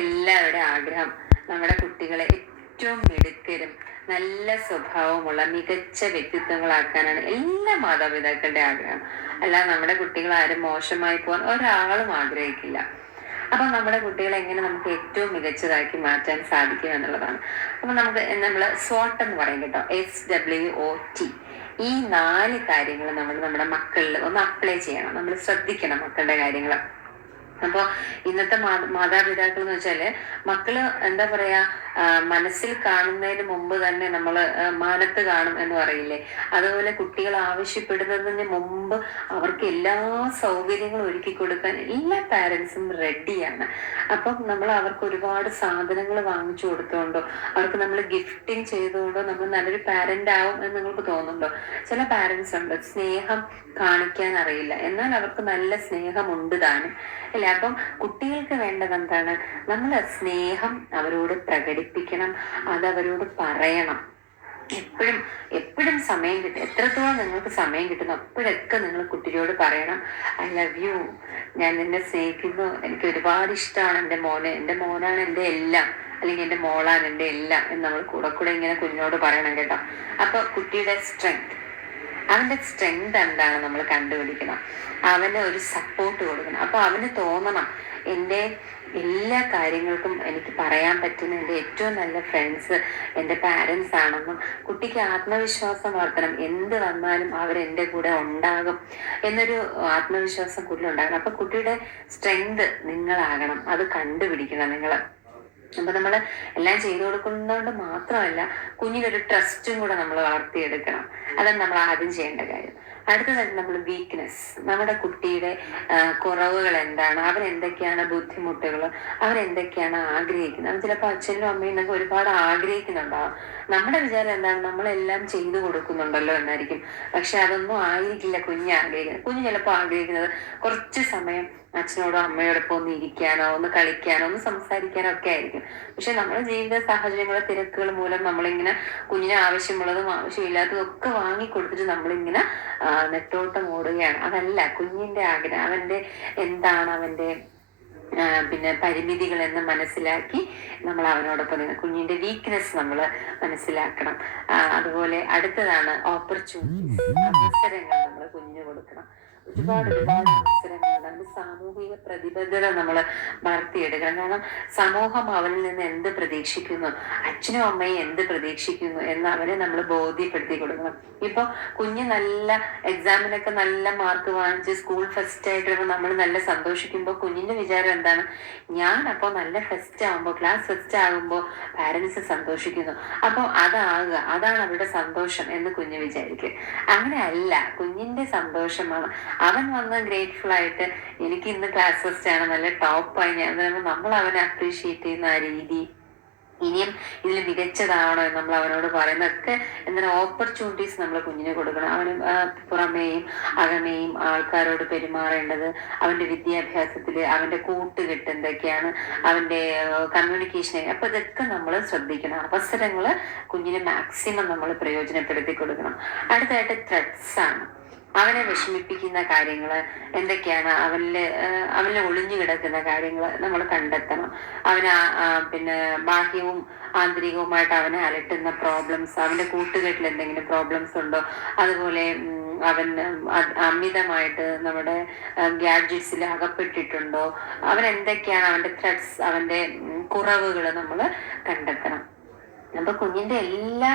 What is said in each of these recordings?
എല്ലാവരുടെ ആഗ്രഹം നമ്മുടെ കുട്ടികളെ ഏറ്റവും മിടുക്കരും നല്ല സ്വഭാവമുള്ള മികച്ച വ്യക്തിത്വങ്ങളാക്കാനാണ് എല്ലാ മാതാപിതാക്കളുടെ ആഗ്രഹം. അല്ല നമ്മുടെ കുട്ടികൾ ആരും മോശമായി പോകാൻ ഒരാളും ആഗ്രഹിക്കില്ല. അപ്പൊ നമ്മുടെ കുട്ടികളെ എങ്ങനെ നമുക്ക് ഏറ്റവും മികച്ചതാക്കി മാറ്റാൻ സാധിക്കും എന്നുള്ളതാണ്. അപ്പൊ നമ്മൾ SWOT എന്ന് പറയും കേട്ടോ, SWOT. ഈ 4 കാര്യങ്ങൾ നമ്മൾ നമ്മുടെ മക്കളിൽ ഒന്ന് അപ്ലൈ ചെയ്യണം. നമ്മൾ ശ്രദ്ധിക്കണം മക്കളുടെ കാര്യങ്ങൾ. അപ്പൊ ഇന്നത്തെ മാതാപിതാക്കൾ എന്ന് വെച്ചാല് മക്കള് എന്താ പറയാ, മനസ്സിൽ കാണുന്നതിന് മുമ്പ് തന്നെ നമ്മള് മാനത്ത് കാണും എന്ന് പറയില്ലേ, അതുപോലെ കുട്ടികൾ ആവശ്യപ്പെടുന്നതിന് മുമ്പ് അവർക്ക് എല്ലാ സൗകര്യങ്ങളും ഒരുക്കി കൊടുക്കാൻ എല്ലാ പാരന്റ്സും റെഡിയാണ്. അപ്പം നമ്മൾ അവർക്ക് ഒരുപാട് സാധനങ്ങൾ വാങ്ങിച്ചു കൊടുത്തോണ്ടോ അവർക്ക് നമ്മൾ ഗിഫ്റ്റിംഗ് ചെയ്തുകൊണ്ടോ നമ്മൾ നല്ലൊരു പാരന്റ് ആവും എന്ന് നിങ്ങൾക്ക് തോന്നുന്നുണ്ടോ? ചില പാരന്റ്സ് ഉണ്ട് സ്നേഹം കാണിക്കാൻ അറിയില്ല, എന്നാൽ അവർക്ക് നല്ല സ്നേഹമുണ്ട് താനും അല്ലെ. അപ്പം കുട്ടികൾക്ക് വേണ്ടത് എന്താണ്? നമ്മൾ സ്നേഹം അവരോട് പ്രകടിപ്പിക്കണം, അതവരോട് പറയണം. എപ്പോഴും എപ്പോഴും സമയം കിട്ടും, എത്രത്തോളം നിങ്ങൾക്ക് സമയം കിട്ടുന്നു അപ്പോഴൊക്കെ നിങ്ങൾ കുട്ടിയോട് പറയണം, ഐ ലവ് യു, ഞാൻ നിന്നെ സ്നേഹിക്കുന്നു, എനിക്ക് ഒരുപാട് ഇഷ്ടമാണ് എൻ്റെ മോനെ, എൻ്റെ മോനാണ് എൻ്റെ എല്ലാം, അല്ലെങ്കിൽ എൻ്റെ മോളാണ് എൻ്റെ എല്ലാം എന്ന് നമ്മൾ കൂടെ ഇങ്ങനെ കുഞ്ഞിനോട് പറയണം കേട്ടോ. അപ്പൊ കുട്ടിയുടെ അവന്റെ സ്ട്രെങ്ത് എന്താണ് നമ്മൾ കണ്ടുപിടിക്കണം, അവന് ഒരു സപ്പോർട്ട് കൊടുക്കണം. അപ്പൊ അവന് തോന്നണം എൻ്റെ എല്ലാ കാര്യങ്ങൾക്കും എനിക്ക് പറയാൻ പറ്റുന്ന എൻ്റെ ഏറ്റവും നല്ല ഫ്രണ്ട്സ് എൻ്റെ പാരൻസ് ആണെന്നും കുട്ടിക്ക് ആത്മവിശ്വാസം വളർത്തണം. എന്ത് വന്നാലും അവരെൻ്റെ കൂടെ ഉണ്ടാകും എന്നൊരു ആത്മവിശ്വാസം കുട്ടിയിലുണ്ടാകണം. അപ്പൊ കുട്ടിയുടെ സ്ട്രെങ്ത് നിങ്ങളാകണം, അത് കണ്ടുപിടിക്കണം നിങ്ങൾ. അപ്പൊ നമ്മൾ എല്ലാം ചെയ്തു കൊടുക്കുന്നതുകൊണ്ട് മാത്രമല്ല, കുഞ്ഞിനൊരു ട്രസ്റ്റും കൂടെ നമ്മൾ വളർത്തിയെടുക്കണം. അതാണ് നമ്മൾ ആദ്യം ചെയ്യേണ്ട കാര്യം. അടുത്തതായിട്ട് നമ്മൾ വീക്ക്നെസ്, നമ്മുടെ കുട്ടിയുടെ കുറവുകൾ എന്താണ്, അവരെന്തൊക്കെയാണ് ബുദ്ധിമുട്ടുകൾ, അവരെന്തൊക്കെയാണ് ആഗ്രഹിക്കുന്നത്. അവൻ ചിലപ്പോൾ അച്ഛനും അമ്മയും എന്നൊക്കെ ഒരുപാട് ആഗ്രഹിക്കുന്നുണ്ടാവും. നമ്മുടെ വിചാരം എന്താണ്, നമ്മളെല്ലാം ചെയ്തു കൊടുക്കുന്നുണ്ടല്ലോ എന്നായിരിക്കും. പക്ഷെ അതൊന്നും ആയിരിക്കില്ല കുഞ്ഞ് ആഗ്രഹിക്കുന്നത്. കുഞ്ഞ് ചിലപ്പോൾ ആഗ്രഹിക്കുന്നത് കുറച്ച് സമയം അച്ഛനോടോ അമ്മയോടൊപ്പം ഒന്ന് ഇരിക്കാനോ ഒന്ന് കളിക്കാനോ ഒന്ന് സംസാരിക്കാനോ ഒക്കെ ആയിരിക്കും. പക്ഷെ നമ്മുടെ ജീവിത സാഹചര്യങ്ങളെ തിരക്കുകൾ മൂലം നമ്മളിങ്ങനെ കുഞ്ഞിന് ആവശ്യമുള്ളതും ആവശ്യമില്ലാത്തതും ഒക്കെ വാങ്ങിക്കൊടുത്തിട്ട് നമ്മളിങ്ങനെ നെട്ടോട്ടം ഓടുകയാണ്. അതല്ല കുഞ്ഞിന്റെ ആഗ്രഹം, അവന്റെ എന്താണ് അവന്റെ പിന്നെ പരിമിതികൾ എന്ന് മനസ്സിലാക്കി നമ്മൾ അവനോടൊപ്പം നിന്ന് കുഞ്ഞിന്റെ വീക്ക്നെസ് നമ്മൾ മനസ്സിലാക്കണം. അതുപോലെ അടുത്തതാണ് ഓപ്പർച്യൂണിറ്റീസ്, അവസരങ്ങൾ നമ്മൾ കുഞ്ഞിന് കൊടുക്കണം. ഒരുപാട് അവസരങ്ങളുണ്ട്. അതിന് സാമൂഹിക പ്രതിബദ്ധത നമ്മൾ വളർത്തിയെടുക്കണം. കാരണം സമൂഹം അവനിൽ നിന്ന് എന്ത് പ്രതീക്ഷിക്കുന്നു, അച്ഛനും അമ്മയും എന്ത് പ്രതീക്ഷിക്കുന്നു എന്ന് അവരെ നമ്മൾ ബോധ്യപ്പെടുത്തി കൊടുക്കണം. ഇപ്പൊ കുഞ്ഞ് നല്ല എക്സാമിനൊക്കെ നല്ല മാർക്ക് വാങ്ങിച്ച് സ്കൂൾ ഫസ്റ്റ് ആയിട്ട് വരുമ്പോൾ നമ്മൾ നല്ല സന്തോഷിക്കുമ്പോൾ കുഞ്ഞിന്റെ വിചാരം എന്താണ്, ഞാൻ അപ്പോൾ നല്ല ഫസ്റ്റ് ആകുമ്പോൾ ക്ലാസ് ഫസ്റ്റ് ആകുമ്പോൾ പാരന്റ്സ് സന്തോഷിക്കുന്നു, അപ്പോൾ അതാകുക, അതാണ് അവരുടെ സന്തോഷം എന്ന് കുഞ്ഞ് വിചാരിക്കും. അങ്ങനെ അല്ല, കുഞ്ഞിന്റെ സന്തോഷമാണ് അവൻ വന്ന് ഗ്രേറ്റ്ഫുൾ ആയിട്ട് എനിക്ക് ഇന്ന് ക്ലാസ് ഫസ്റ്റ് ആണ്, നല്ല ടോപ്പായി ഞാൻ പറയുമ്പോൾ നമ്മൾ അവനെ അപ്രീഷിയേറ്റ് ചെയ്യുന്ന ആ രീതി, ഇനിയും ഇതിൽ മികച്ചതാവണോ എന്ന് നമ്മൾ അവനോട് പറയുന്നതൊക്കെ എന്താണ് ഓപ്പർച്യൂണിറ്റീസ് നമ്മൾ കുഞ്ഞിനെ കൊടുക്കണം. അവന് പുറമേയും അകമേയും ആൾക്കാരോട് പെരുമാറേണ്ടത്, അവന്റെ വിദ്യാഭ്യാസത്തില് അവന്റെ കൂട്ടുകെട്ട് എന്തൊക്കെയാണ്, അവന്റെ കമ്മ്യൂണിക്കേഷൻ, അപ്പൊ ഇതൊക്കെ നമ്മൾ ശ്രദ്ധിക്കണം. അവസരങ്ങള് കുഞ്ഞിന് മാക്സിമം നമ്മൾ പ്രയോജനപ്പെടുത്തി കൊടുക്കണം. അടുത്തായിട്ട് ത്രെഡ്സ് ആണ്. അവനെ വിഷമിപ്പിക്കുന്ന കാര്യങ്ങൾ എന്തൊക്കെയാണ്, അവനിൽ ഒളിഞ്ഞു കിടക്കുന്ന കാര്യങ്ങൾ നമ്മൾ കണ്ടെത്തണം. അവന് പിന്നെ ബാഹ്യവും ആന്തരികവുമായിട്ട് അവനെ അലട്ടുന്ന പ്രോബ്ലംസ്, അവന്റെ കൂട്ടുകെട്ടിൽ എന്തെങ്കിലും പ്രോബ്ലംസ് ഉണ്ടോ, അതുപോലെ അവൻ അമിതമായിട്ട് നമ്മുടെ ഗാഡ്ജറ്റ്സിൽ അകപ്പെട്ടിട്ടുണ്ടോ, അവൻ എന്തൊക്കെയാണ് അവന്റെ ത്രെഡ്സ്, അവന്റെ കുറവുകൾ നമ്മൾ കണ്ടെത്തണം. അപ്പൊ കുഞ്ഞിന്റെ എല്ലാ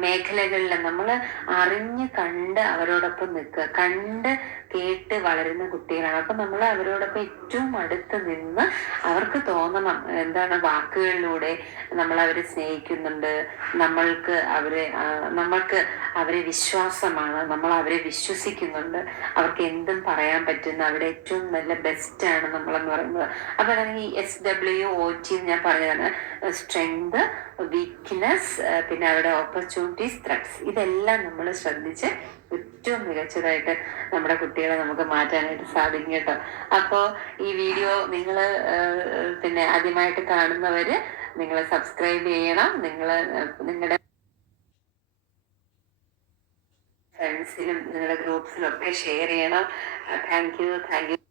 മേഖലകളിലും നമ്മൾ അറിഞ്ഞ് കണ്ട് അവരോടൊപ്പം നിൽക്കുക. കണ്ട് കേട്ട് വളരുന്ന കുട്ടികളാണ്. അപ്പൊ നമ്മൾ അവരോടൊപ്പം ഏറ്റവും അടുത്ത് നിന്ന് അവർക്ക് തോന്നണം എന്താണ്, വാക്കുകളിലൂടെ നമ്മൾ അവരെ സ്നേഹിക്കുന്നുണ്ട്, നമ്മൾക്ക് അവരെ വിശ്വാസമാണ്, നമ്മൾ അവരെ വിശ്വസിക്കുന്നുണ്ട്, അവർക്ക് എന്തും പറയാൻ പറ്റുന്ന അവിടെ ഏറ്റവും നല്ല ബെസ്റ്റ് ആണ് നമ്മളെന്ന് പറയുന്നത്. അപ്പൊ അതാണ് ഈ SWOT ഞാൻ പറഞ്ഞതാണ്. സ്ട്രെങ്ത്, വീക്ക്നെസ്, പിന്നെ അവിടെ ഓപ്പർച്യൂണിറ്റീസ്, ത്രെഡ്സ്, ഇതെല്ലാം നമ്മൾ ശ്രദ്ധിച്ച് ഏറ്റവും മികച്ചതായിട്ട് നമ്മുടെ കുട്ടികളെ നമുക്ക് മാറ്റാനായിട്ട് സാധിക്കും കേട്ടോ. അപ്പോൾ ഈ വീഡിയോ നിങ്ങൾ പിന്നെ ആദ്യമായിട്ട് കാണുന്നവര് നിങ്ങൾ സബ്സ്ക്രൈബ് ചെയ്യണം. നിങ്ങളുടെ ഫ്രണ്ട്സിനും നിങ്ങളുടെ ഗ്രൂപ്പ്സിലും ഒക്കെ ഷെയർ ചെയ്യണം. Thank you.